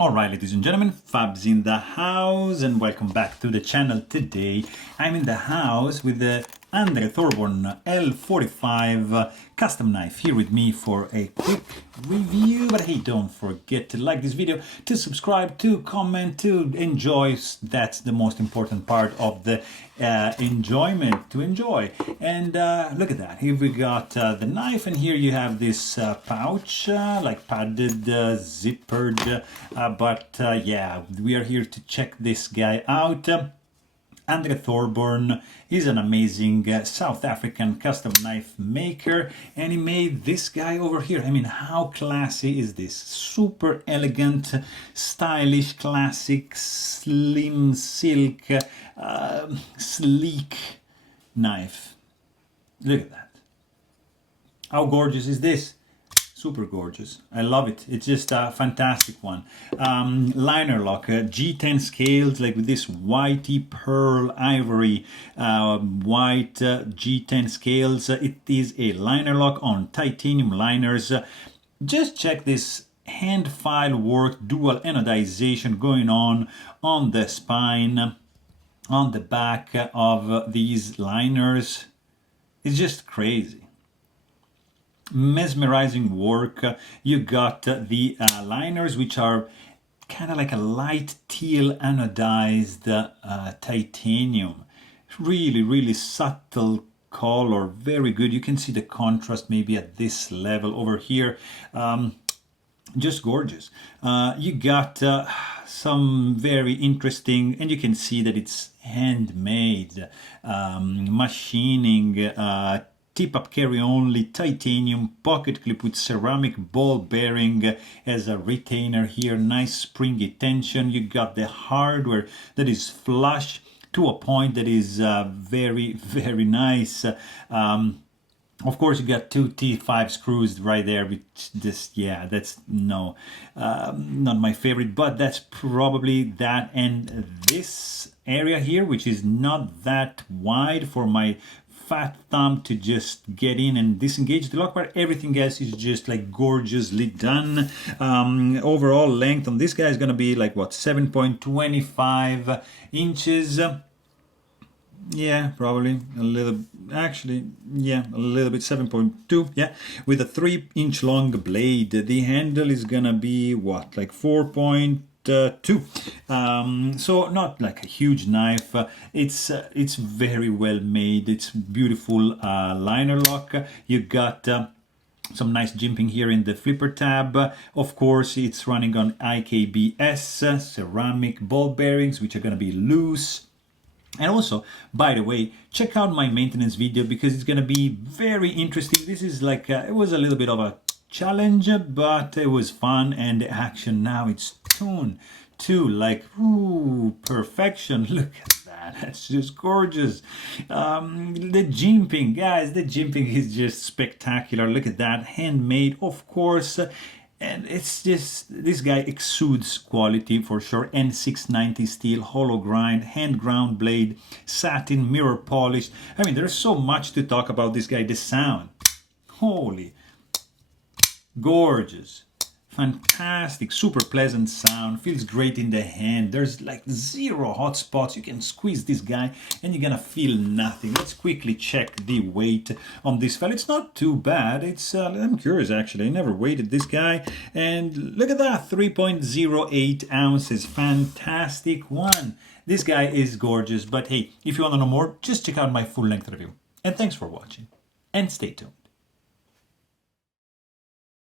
Alright, ladies and gentlemen, Fab's in the house and welcome back to the channel. Today I'm in the house with the Andre Thorburn L45 custom knife here with me for a quick review. But hey, don't forget to like this video, to subscribe, to comment, to enjoy. That's the most important part of the enjoyment, to enjoy. And look at that, here we got the knife, and here you have this pouch, like padded, zippered, but yeah, we are here to check this guy out. Andre Thorburn is an amazing South African custom knife maker, and he made this guy over here. I mean, how classy is this? Super elegant, stylish, classic, slim silk, sleek knife. Look at that. How gorgeous is this? Super gorgeous. I love it. It's just a fantastic one. Liner lock, G10 scales, like with this whitey pearl ivory white G10 scales. It is a liner lock on titanium liners. Just check this hand file work, dual anodization going on the spine, on the back of these liners. It's just crazy. Mesmerizing work. You got the liners, which are kind of like a light teal anodized titanium. Really subtle color, very good. You can see the contrast maybe at this level over here. Just gorgeous. You got some very interesting, and you can see that it's handmade, machining, tip-up carry-only titanium pocket clip with ceramic ball bearing as a retainer here. Nice springy tension. You got the hardware that is flush to a point that is very nice. Of course, you got two T5 screws right there, which just, yeah, that's not my favorite, but that's probably that. And this area here, which is not that wide for my fat thumb to just get in and disengage the lock bar. Everything else is just like gorgeously done. Overall length on this guy is gonna be like what, 7.25 inches. Yeah, probably a little, actually, yeah, a little bit, 7.2, yeah, with a 3-inch long blade. The handle is gonna be what, like 4.2. So not like a huge knife. It's very well made. It's beautiful liner lock. You got some nice jimping here in the flipper tab. Of course, it's running on IKBS ceramic ball bearings, which are going to be loose. And also, by the way, check out my maintenance video because it's going to be very interesting. This is like it was a little bit of a challenge, but it was fun, and the action now, it's tuned to like, ooh, perfection. Look at that, that's just gorgeous. The jimping, guys, the jimping is just spectacular. Look at that, handmade, of course. And it's just, this guy exudes quality for sure. N690 steel, hollow grind, hand ground blade, satin, mirror polished. I mean, there's so much to talk about this guy. The sound, holy, gorgeous, fantastic, super pleasant sound, feels great in the hand. There's like zero hot spots. You can squeeze this guy and you're gonna feel nothing. Let's quickly check the weight on this fella. It's not too bad. It's I'm curious actually, I never weighted this guy, and look at that, 3.08 ounces. Fantastic one. This guy is gorgeous. But hey, if you want to know more, just check out my full length review. And thanks for watching, and stay tuned.